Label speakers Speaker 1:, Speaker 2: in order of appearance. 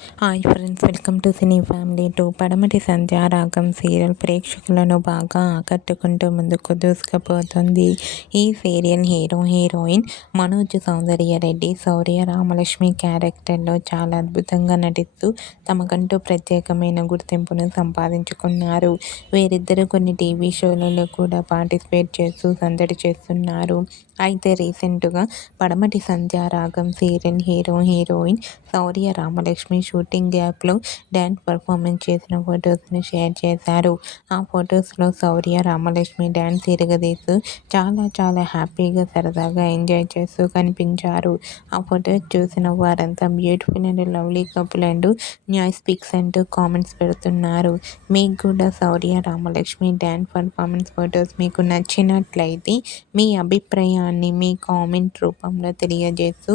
Speaker 1: Hi friends welcome to Cine Family Two. Padamati Sandhyaragam serial ప్రేక్షకులను బాగా ఆకట్టుకుంటూ ముందుకు దూసుకుపోతుంది. ఈ serial hero heroine Manoj Soundarya Reddy Shourya Ramalakshmi క్యారెక్టర్లో చాలా అద్భుతంగా నటిస్తూ తమకంటూ ప్రత్యేకమైన గుర్తింపును సంపాదించుకున్నారు. వీరిద్దరూ కొన్ని టీవీ షోలలో కూడా పార్టిసిపేట్ చేస్తూ సందడి చేస్తున్నారు. అయితే రీసెంట్గా Padamati Sandhyaragam serial hero heroine Shourya Ramalakshmi shooting గ్యాప్లో డ్యాన్స్ పర్ఫార్మెన్స్ చేసిన ఫొటోస్ని షేర్ చేశారు. ఆ ఫొటోస్లో శౌర్య రామలక్ష్మి డ్యాన్స్ ఇరగదీస్తూ చాలా చాలా హ్యాపీగా సరదాగా ఎంజాయ్ చేస్తూ కనిపించారు. ఆ ఫొటోస్ చూసిన వారంతా beautiful and lovely couple and news pics అంటూ కామెంట్స్ పెడుతున్నారు. మీకు కూడా Shourya Ramalakshmi dance performance photos మీకు నచ్చినట్లయితే మీ అభిప్రాయాన్ని మీ కామెంట్ రూపంలో తెలియజేస్తూ